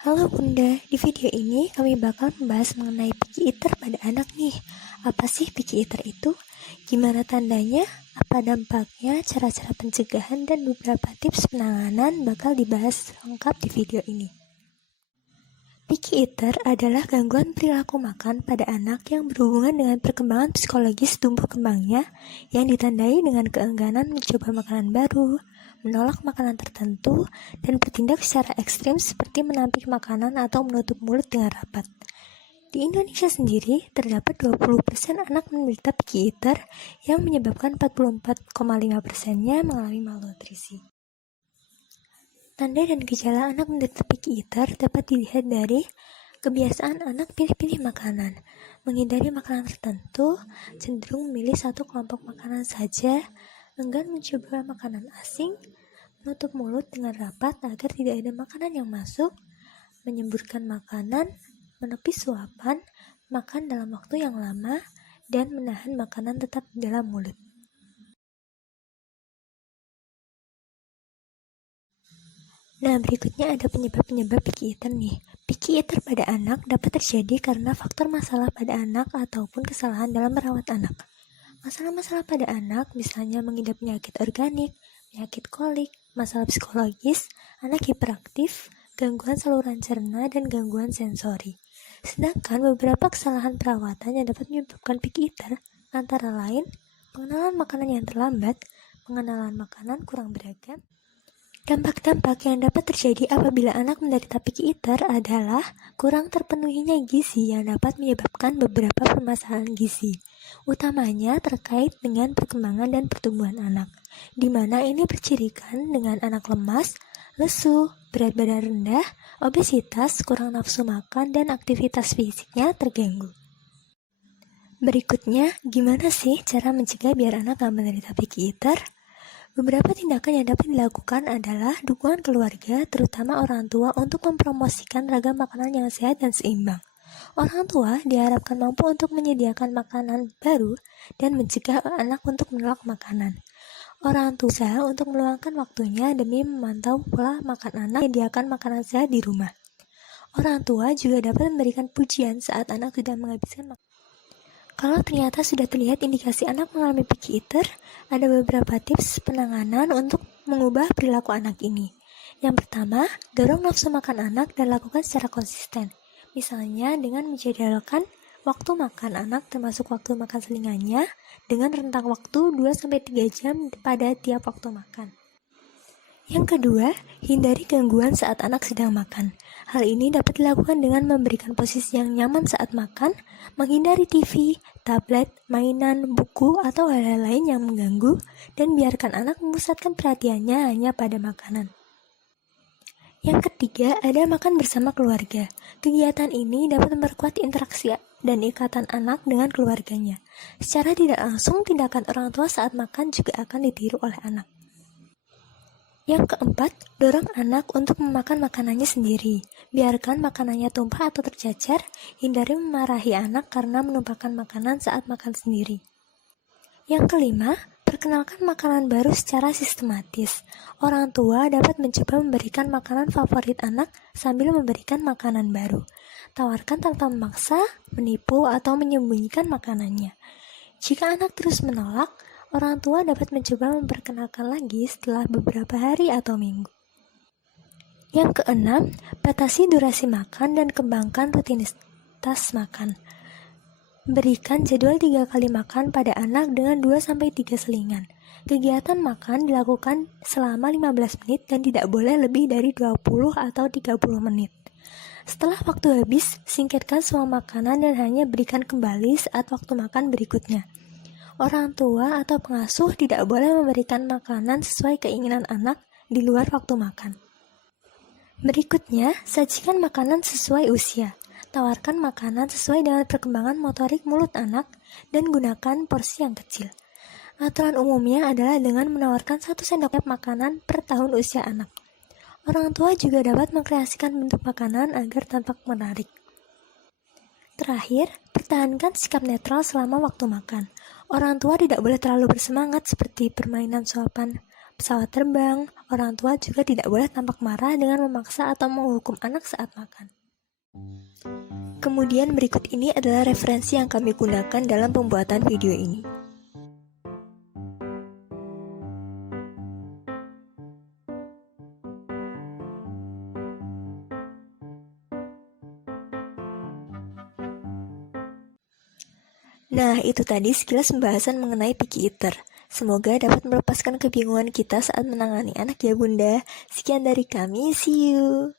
Halo Bunda, di video ini kami bakal membahas mengenai picky eater pada anak nih. Apa sih picky eater itu? Gimana tandanya? Apa dampaknya? Cara-cara pencegahan dan beberapa tips penanganan bakal dibahas lengkap di video ini. Picky eater adalah gangguan perilaku makan pada anak yang berhubungan dengan perkembangan psikologis tumbuh kembangnya yang ditandai dengan keengganan mencoba makanan baru, menolak makanan tertentu, dan bertindak secara ekstrim seperti menampik makanan atau menutup mulut dengan rapat. Di Indonesia sendiri, terdapat 20% anak menderita picky eater yang menyebabkan 44,5%-nya mengalami malnutrisi. Tanda dan gejala anak menderita picky eater dapat dilihat dari kebiasaan anak pilih-pilih makanan, menghindari makanan tertentu, cenderung memilih satu kelompok makanan saja, enggan mencoba makanan asing, menutup mulut dengan rapat agar tidak ada makanan yang masuk, menyemburkan makanan, menepis suapan, makan dalam waktu yang lama, dan menahan makanan tetap di dalam mulut. Nah, berikutnya ada penyebab-penyebab picky eater nih. Picky eater pada anak dapat terjadi karena faktor masalah pada anak ataupun kesalahan dalam merawat anak. Masalah-masalah pada anak misalnya mengidap penyakit organik, penyakit kolik, masalah psikologis, anak hiperaktif, gangguan saluran cerna, dan gangguan sensori. Sedangkan beberapa kesalahan perawatan yang dapat menyebabkan picky eater antara lain pengenalan makanan yang terlambat, pengenalan makanan kurang beragam. Dampak-dampak yang dapat terjadi apabila anak menderita picky eater adalah kurang terpenuhinya gizi yang dapat menyebabkan beberapa permasalahan gizi, utamanya terkait dengan perkembangan dan pertumbuhan anak, di mana ini bercirikan dengan anak lemas, lesu, berat badan rendah, obesitas, kurang nafsu makan, dan aktivitas fisiknya terganggu. Berikutnya, gimana sih cara mencegah biar anak gak menderita picky eater? Beberapa tindakan yang dapat dilakukan adalah dukungan keluarga, terutama orang tua, untuk mempromosikan ragam makanan yang sehat dan seimbang. Orang tua diharapkan mampu untuk menyediakan makanan baru dan mencegah anak untuk menolak makanan. Orang tua berusaha untuk meluangkan waktunya demi memantau pola makan anak dan menyediakan makanan sehat di rumah. Orang tua juga dapat memberikan pujian saat anak sudah menghabiskan makanan. Kalau ternyata sudah terlihat indikasi anak mengalami picky eater, ada beberapa tips penanganan untuk mengubah perilaku anak ini. Yang pertama, dorong nafsu makan anak dan lakukan secara konsisten. Misalnya dengan menjadwalkan waktu makan anak termasuk waktu makan selingannya dengan rentang waktu 2-3 jam pada tiap waktu makan. Yang kedua, hindari gangguan saat anak sedang makan. Hal ini dapat dilakukan dengan memberikan posisi yang nyaman saat makan, menghindari TV, tablet, mainan, buku, atau hal-hal lain yang mengganggu, dan biarkan anak memusatkan perhatiannya hanya pada makanan. Yang ketiga, ada makan bersama keluarga. Kegiatan ini dapat memperkuat interaksi dan ikatan anak dengan keluarganya. Secara tidak langsung, tindakan orang tua saat makan juga akan ditiru oleh anak. Yang keempat, dorong anak untuk memakan makanannya sendiri. Biarkan makanannya tumpah atau tercecer, hindari memarahi anak karena menumpahkan makanan saat makan sendiri. Yang kelima, perkenalkan makanan baru secara sistematis. Orang tua dapat mencoba memberikan makanan favorit anak sambil memberikan makanan baru. Tawarkan tanpa memaksa, menipu, atau menyembunyikan makanannya. Jika anak terus menolak, orang tua dapat mencoba memperkenalkan lagi setelah beberapa hari atau minggu. Yang keenam, batasi durasi makan dan kembangkan rutinitas makan. Berikan jadwal 3 kali makan pada anak dengan 2-3 selingan. Kegiatan makan dilakukan selama 15 menit dan tidak boleh lebih dari 20 atau 30 menit. Setelah waktu habis, singkirkan semua makanan dan hanya berikan kembali saat waktu makan berikutnya. Orang tua atau pengasuh tidak boleh memberikan makanan sesuai keinginan anak di luar waktu makan. Berikutnya, sajikan makanan sesuai usia. Tawarkan makanan sesuai dengan perkembangan motorik mulut anak dan gunakan porsi yang kecil. Aturan umumnya adalah dengan menawarkan 1 sendok makanan per tahun usia anak. Orang tua juga dapat mengkreasikan bentuk makanan agar tampak menarik. Terakhir, pertahankan sikap netral selama waktu makan. Orang tua tidak boleh terlalu bersemangat seperti permainan suapan pesawat terbang, orang tua juga tidak boleh tampak marah dengan memaksa atau menghukum anak saat makan. Kemudian berikut ini adalah referensi yang kami gunakan dalam pembuatan video ini. Nah, itu tadi sekilas pembahasan mengenai picky eater. Semoga dapat melepaskan kebingungan kita saat menangani anak ya Bunda. Sekian dari kami, see you!